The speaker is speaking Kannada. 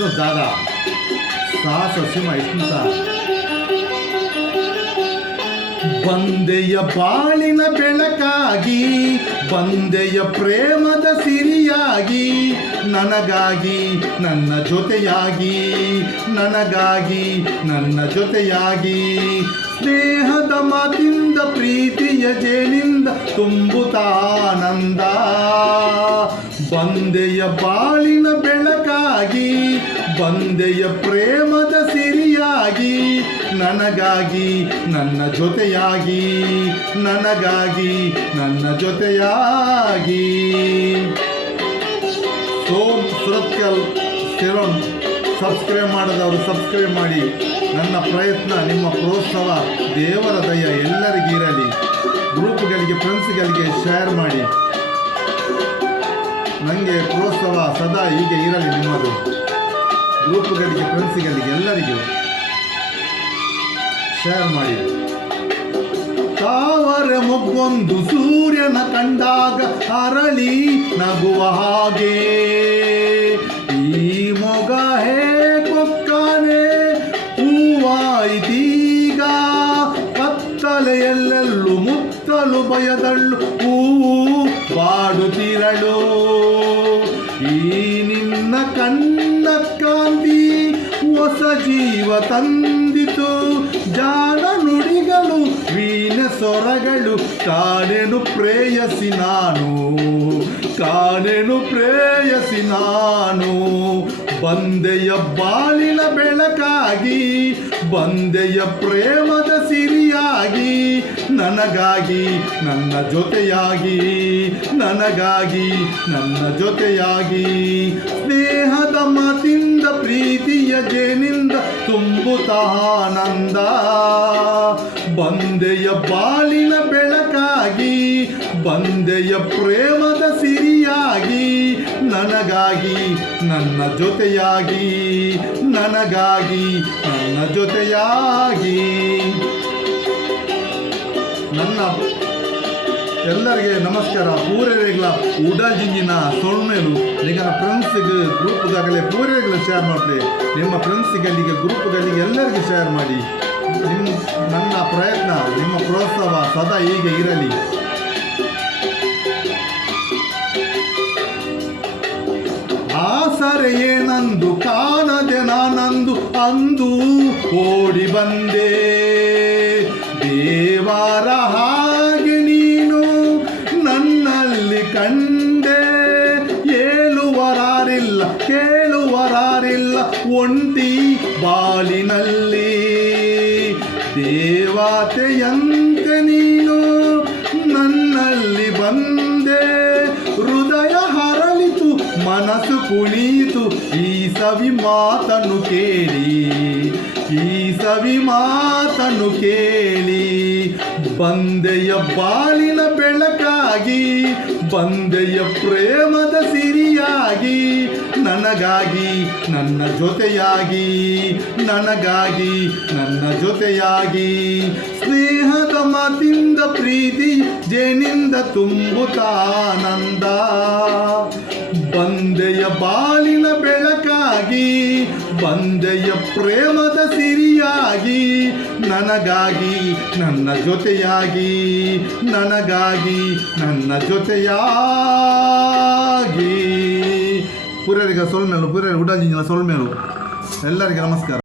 ಇಷ್ಟು ದಾದ ಸಾಸ ಸಿಂಹ ಇಷ್ಟು ಸಹ ಬಂದೆಯ ಬಾಳಿನ ಬೆಳಕಾಗಿ ಬಂದೆಯ ಪ್ರೇಮದ ಸಿರಿಯಾಗಿ ನನಗಾಗಿ ನನ್ನ ಜೊತೆಯಾಗಿ ನನಗಾಗಿ ನನ್ನ ಜೊತೆಯಾಗಿ ಸ್ನೇಹದ ಮಾತಿಂದ ಪ್ರೀತಿಯ ಜೇನಿಂದ ತುಂಬುತ್ತಾನಂದ ಬಂದೆಯ ಬಾಳಿನ ಬೆಳಕಾಗಿ ಬಂದೆಯ ಪ್ರೇಮದ ಸಿರಿಯಾಗಿ ನನಗಾಗಿ ನನ್ನ ಜೊತೆಯಾಗಿ ನನಗಾಗಿ ನನ್ನ ಜೊತೆಯಾಗಿ ಸೋಮ್ ಸುರತ್ಕಲ್ ಸಿರೋಮ್ ಸಬ್ಸ್ಕ್ರೈಬ್ ಮಾಡಿದವರು ಸಬ್ಸ್ಕ್ರೈಬ್ ಮಾಡಿ. ನನ್ನ ಪ್ರಯತ್ನ ನಿಮ್ಮ ಪ್ರೋತ್ಸಾಹ ದೇವರ ದಯ ಎಲ್ಲರಿಗಿರಲಿ. ಗ್ರೂಪ್ಗಳಿಗೆ ಫ್ರೆಂಡ್ಸ್ಗಳಿಗೆ ಶೇರ್ ಮಾಡಿ. ನನಗೆ ಪ್ರೋತ್ಸಾಹ ಸದಾ ಹೀಗೆ ಇರಲಿ ನಿಮ್ಮದು. ಗ್ರೂಪ್ಗಳಿಗೆ ಫ್ರೆಂಡ್ಸ್ಗಳಿಗೆ ಎಲ್ಲರಿಗೂ ಶೇರ್ ಮಾಡಿ. ತಾವರೆ ಮೊಗ್ಗೊಂದು ಸೂರ್ಯನ ಕಂಡಾಗ ಅರಳಿ ನಗುವ ಹಾಗೆ ಈ ಮೊಗ ಕೊಕ್ಕಾನೆ ಹೂವಾಯಿತೀಗ ಕತ್ತಲೆಯಲ್ಲೆಲ್ಲೂ ಮುತ್ತಲು ಬಯದಳ್ಳು ಹೂವು ಬಾಡುತ್ತಿರಳು ಈ ನಿನ್ನ ಕಣ್ಣ ಕಾಂತಿ ಹೊಸ ಜೀವ ತಂದಿತು ಜಾಣ ನುಡಿಗಳು ವೀಣೆ ಸ್ವರಗಳು ಕಾಣೆನು ಪ್ರೇಯಸಿ ನಾನು ಕಾಣೆನು ಪ್ರೇಯಸಿ ನಾನು ಬಂದೆಯ ಬಾಳಿನ ಬೆಳಕಾಗಿ ಬಂದೆಯ ಪ್ರೇಮದ ಸಿರಿಯಾಗಿ ನನಗಾಗಿ ನನ್ನ ಜೊತೆಯಾಗಿ ನನಗಾಗಿ ನನ್ನ ಜೊತೆಯಾಗಿ ಸ್ನೇಹದ ಮಾತಿಂದ ಪ್ರೀತಿಯ ಜೇನಿಂದ ತುಂಬುತ್ತಾನಂದ ಬಂದೆಯ ಬಾಳಿನ ಬೆಳಕಾಗಿ ಬಂದೆಯ ಪ್ರೇಮದ ಸಿರಿಯಾಗಿ ನನಗಾಗಿ ನನ್ನ ಜೊತೆಯಾಗಿ ನನಗಾಗಿ ನನ್ನ ಜೊತೆಯಾಗಿ ನನ್ನ ಎಲ್ಲರಿಗೆ ನಮಸ್ಕಾರ. ಪೂರೈಗಳ ಉಡಾಜಿಂಜಿನ ಸೊಳ್ಮೇಲು ನಿನ್ನ ಫ್ರೆಂಡ್ಸಿಗೆ ಗ್ರೂಪ್ಗಾಗಲೇ ಪೂರೈಗಳು ಶೇರ್ ಮಾಡಿರಿ. ನಿಮ್ಮ ಫ್ರೆಂಡ್ಸಿಗಳಿಗೆ ಗ್ರೂಪ್ಗಳಿಗೆ ಎಲ್ಲರಿಗೂ ಶೇರ್ ಮಾಡಿ. ನನ್ನ ಪ್ರಯತ್ನ ನಿಮ್ಮ ಪ್ರೋತ್ಸಾಹ ಸದಾ ಹೀಗೆ ಇರಲಿ. ಆಸರೆ ಏನಂದು ಕಾಣದೆ ನಾನಂದು ಅಂದು ಓಡಿ ಬಂದೆ ದೇವರ ಹಾಗೆ ನೀನು ನನ್ನಲ್ಲಿ ಕಂಡೆ ಹೇಳುವರಾರಿಲ್ಲ ಕೇಳುವರಾರಿಲ್ಲ ಒಂಟಿ ಬಾಳಿನಲ್ಲಿ ದೇವತೆಯಂತೆ ನೀನು ನನ್ನಲ್ಲಿ ಬಂದೆ ಹೃದಯ ಹರಳಿತು ಮನಸ್ಸು ಕುಣಿಯಿತು ಈ ಸವಿ ಮಾತನ್ನು ಕೇಳಿ ಈ ಸವಿ ಮಾತನ್ನು ಕೇಳಿ ಬಂದೆಯ ಬಾಳಿನ ಬೆಳಕಾಗಿ ಬಂದೆಯ ಪ್ರೇಮದ ಸಿರಿಯಾಗಿ ನನಗಾಗಿ ನನ್ನ ಜೊತೆಯಾಗಿ ನನಗಾಗಿ ನನ್ನ ಜೊತೆಯಾಗಿ ಸ್ನೇಹದ ಮಾತಿಂದ ಪ್ರೀತಿ ಜೇನಿಂದ ತುಂಬುತ್ತಾನಂದ ಬಂದೆಯ ಬಾಳಿನ ಬೆಳಕಾಗಿ ಬಂದೆಯ ಪ್ರೇಮದ ಸಿರಿಯಾಗಿ ನನಗಾಗಿ ನನ್ನ ಜೊತೆಯಾಗಿ ನನಗಾಗಿ ನನ್ನ ಜೊತೆಯಾಗಿ ಪೂರೈಗ ಸೊಲ್ಮೇಲು ಪೂರೈ ಉಡಾಜಿಂಜಿನ ಸೊಲ್ಮೇಲು ಎಲ್ಲರಿಗೆ ನಮಸ್ಕಾರ.